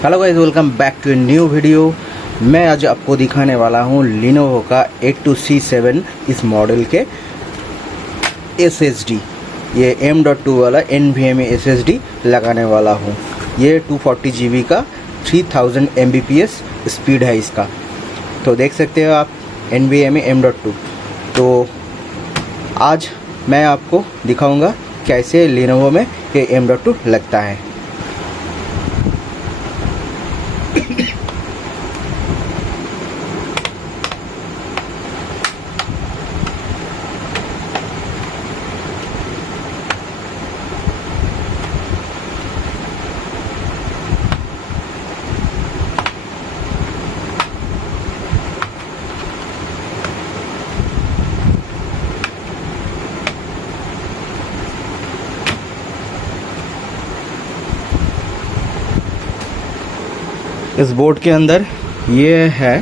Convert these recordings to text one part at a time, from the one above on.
Hello guys, welcome back to a new video. मैं आज आपको दिखाने वाला हूँ Lenovo का 82C7 इस मॉडल के SSD। ये M.2 वाला NVMe SSD लगाने वाला हूँ। ये 240 GB का 3000 Mbps स्पीड है इसका। तो देख सकते हो आप NVMe M.2। तो आज मैं आपको दिखाऊंगा कैसे Lenovo में ये M.2 लगता है। इस बोर्ड के अंदर ये है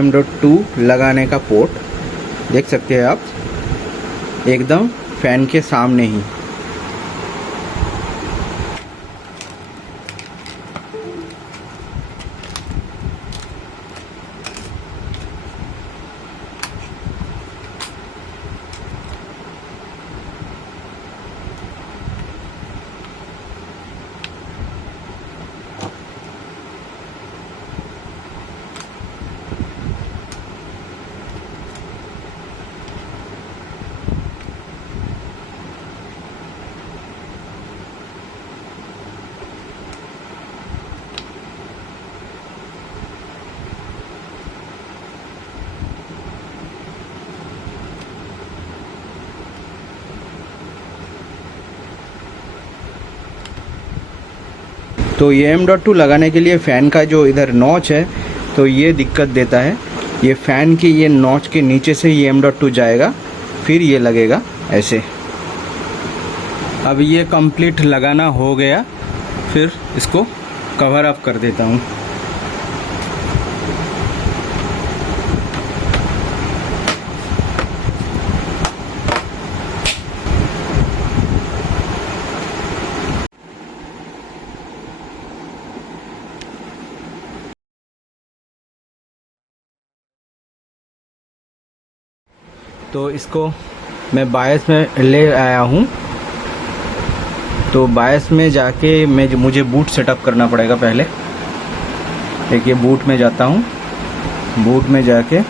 M.2 लगाने का पोर्ट। देख सकते हैं आप एकदम फैन के सामने ही। तो ये M.2 लगाने के लिए फ़ैन का जो इधर नॉच है तो ये दिक्कत देता है। ये फ़ैन की ये नॉच के नीचे से ये M.2 जाएगा, फिर ये लगेगा ऐसे। अब ये कंप्लीट लगाना हो गया, फिर इसको कवर अप कर देता हूँ। तो इसको मैं बायस में ले आया हूँ। तो बायस में जाके मुझे बूट सेटअप करना पड़ेगा पहले। देखिए बूट में जाता हूँ। बूट में जाके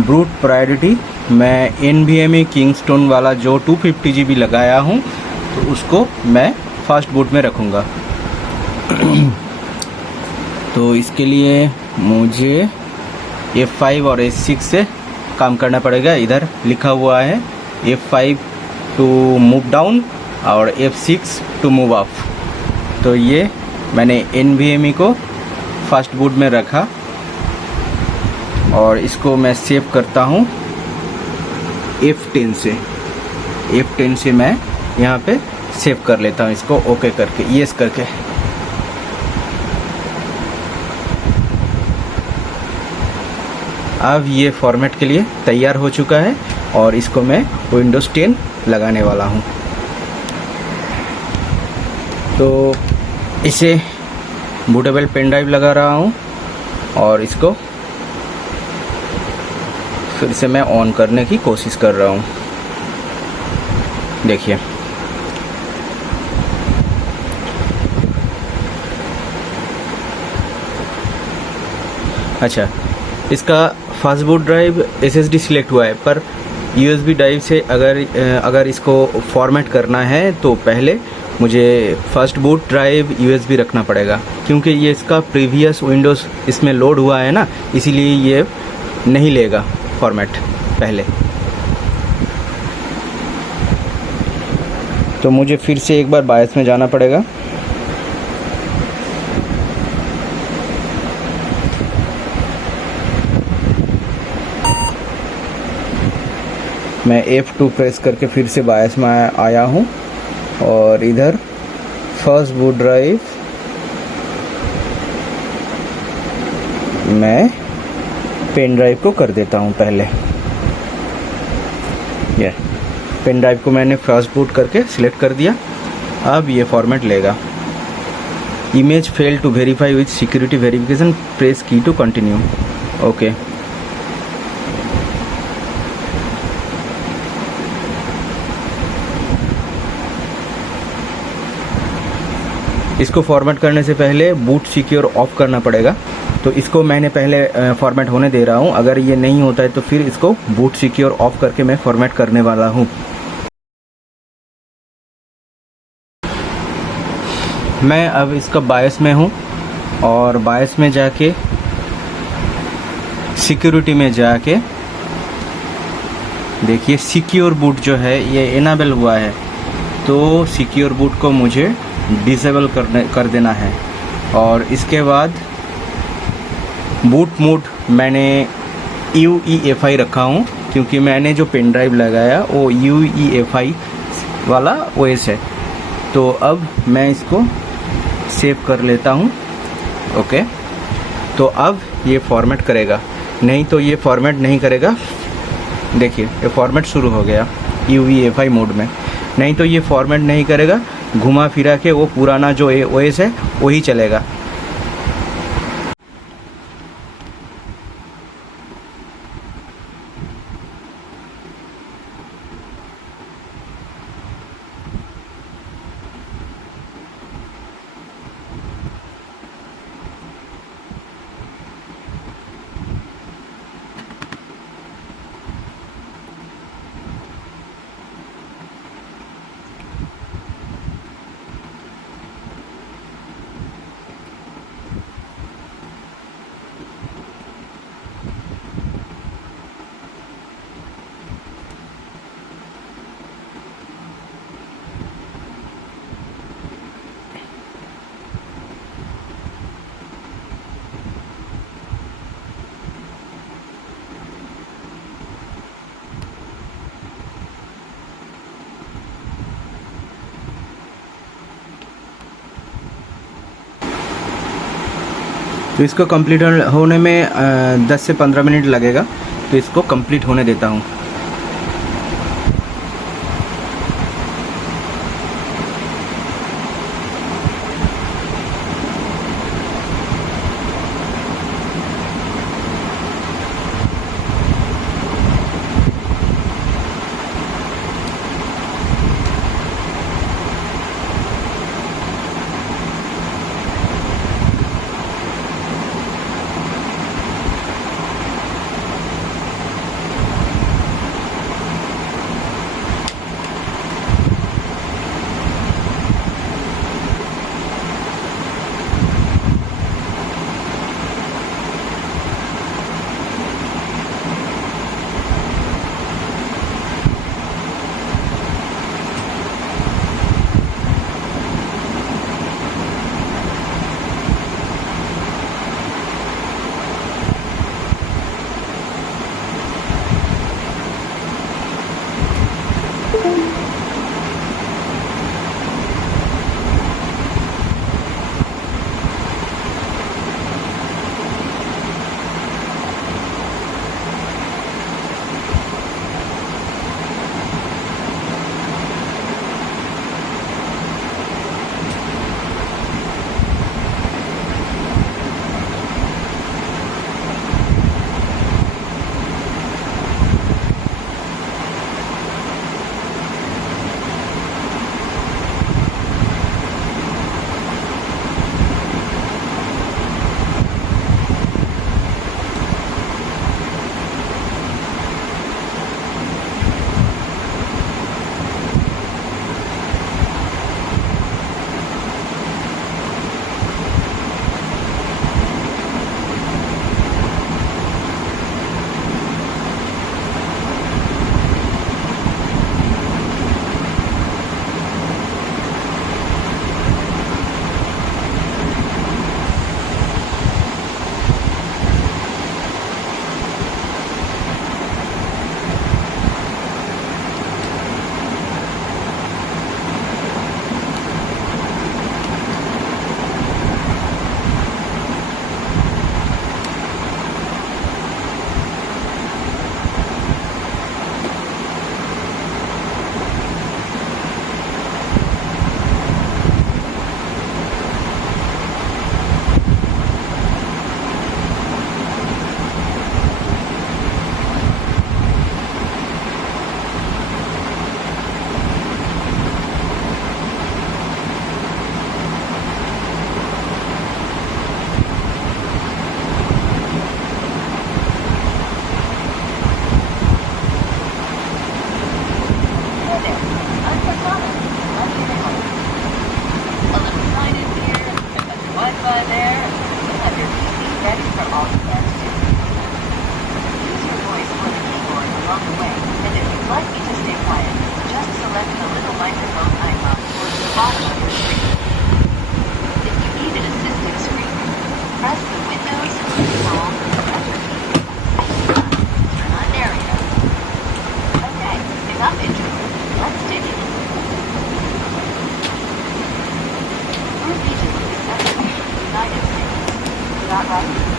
बूट प्रायोरिटी मैं NVMe किंगस्टोन वाला जो 250 GB लगाया हूँ तो उसको मैं फर्स्ट बूट में रखूँगा। तो इसके लिए मुझे F5 और F6 से काम करना पड़ेगा। इधर लिखा हुआ है F5 टू मूव डाउन और F6 टू मूव अप। तो ये मैंने NVMe को फर्स्ट बूट में रखा और इसको मैं सेव करता हूँ F10 से। F10 से मैं यहाँ पे सेव कर लेता हूँ इसको ओके करके, यस करके। अब ये फॉर्मेट के लिए तैयार हो चुका है और इसको मैं Windows 10 लगाने वाला हूँ। तो इसे बूटेबल पेन ड्राइव लगा रहा हूँ और इसको फिर से मैं ऑन करने की कोशिश कर रहा हूँ। देखिए अच्छा, इसका fast boot drive SSD select हुआ है, पर USB ड्राइव से अगर इसको फॉर्मेट करना है तो पहले मुझे फर्स्ट बूट ड्राइव USB रखना पड़ेगा, क्योंकि ये इसका प्रीवियस विंडोज़ इसमें लोड हुआ है ना, इसीलिए ये नहीं लेगा फॉर्मेट पहले। तो मुझे फिर से एक बार बायस में जाना पड़ेगा। मैं F2 प्रेस करके फिर से बायस में आया हूँ और इधर फर्स्ट बूट ड्राइव मैं पेन ड्राइव को कर देता हूँ पहले। ये पेन ड्राइव को मैंने फर्स्ट बूट करके सिलेक्ट कर दिया। अब ये फॉर्मेट लेगा। Image fail to verify with security verification, press key to continue. Okay, इसको फॉर्मेट करने से पहले बूट सिक्योर ऑफ करना पड़ेगा, तो इसको मैंने पहले फॉर्मेट होने दे रहा हूँ। अगर ये नहीं होता है तो फिर इसको बूट सिक्योर ऑफ करके मैं फॉर्मेट करने वाला हूँ। मैं अब इसका बायस में हूँ और बायस में जाके सिक्योरिटी में जाके देखिए सिक्योर बूट जो है ये इनेबल हुआ है, तो सिक्योर बूट को मुझे डिसेबल कर देना है। और इसके बाद बूट मोड मैंने UEFI रखा हूँ, क्योंकि मैंने जो पेन ड्राइव लगाया वो UEFI वाला OS है। तो अब मैं इसको सेव कर लेता हूँ। ओके, तो अब ये फॉर्मेट करेगा, नहीं तो ये फॉर्मेट नहीं करेगा। देखिए ये फॉर्मेट शुरू हो गया UEFI मोड में, नहीं तो ये फॉर्मेट नहीं करेगा, घुमा फिरा के वो पुराना जो OS है वही चलेगा। तो इसको कंप्लीट होने में 10 से 15 मिनट लगेगा, तो इसको कंप्लीट होने देता हूँ। would like you to stay quiet, just select the little microphone icon towards the bottom of your screen. If you need an assistive screen, press the Windows, Control, or Enter key at the same time to turn on narrator. Okay, enough intro. Let's dig in. Your region is Central United States. Is that right?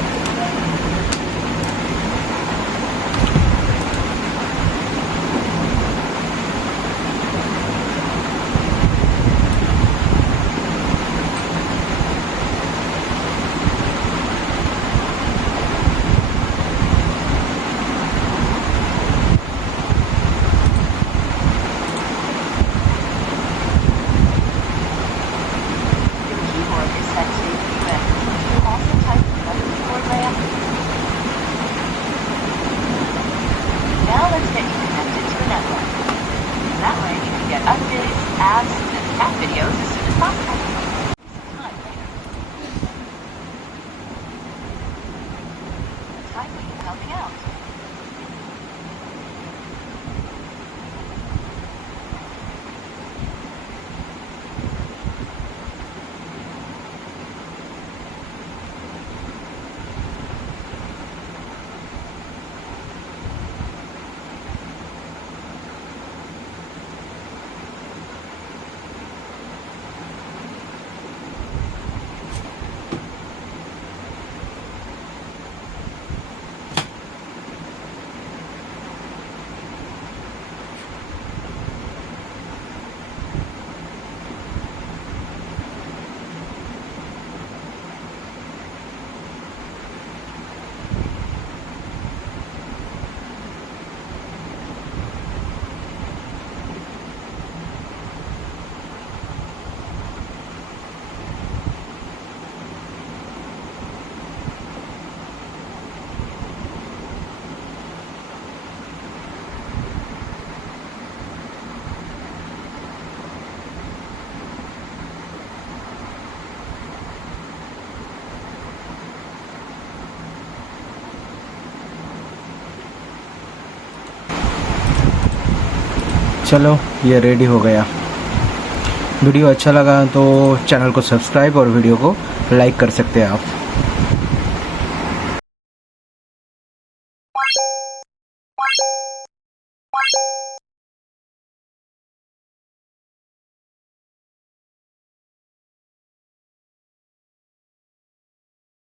Your keyboard is set to US. You also type the keyboard layout. Now let's get you connected to a network. That way you can get updates, apps, and cat videos as soon as possible. Time later. Time for you helping out. चलो ये ready हो गया। Video अच्छा लगा तो channel को subscribe और video को लाइक कर सकते हैं आप।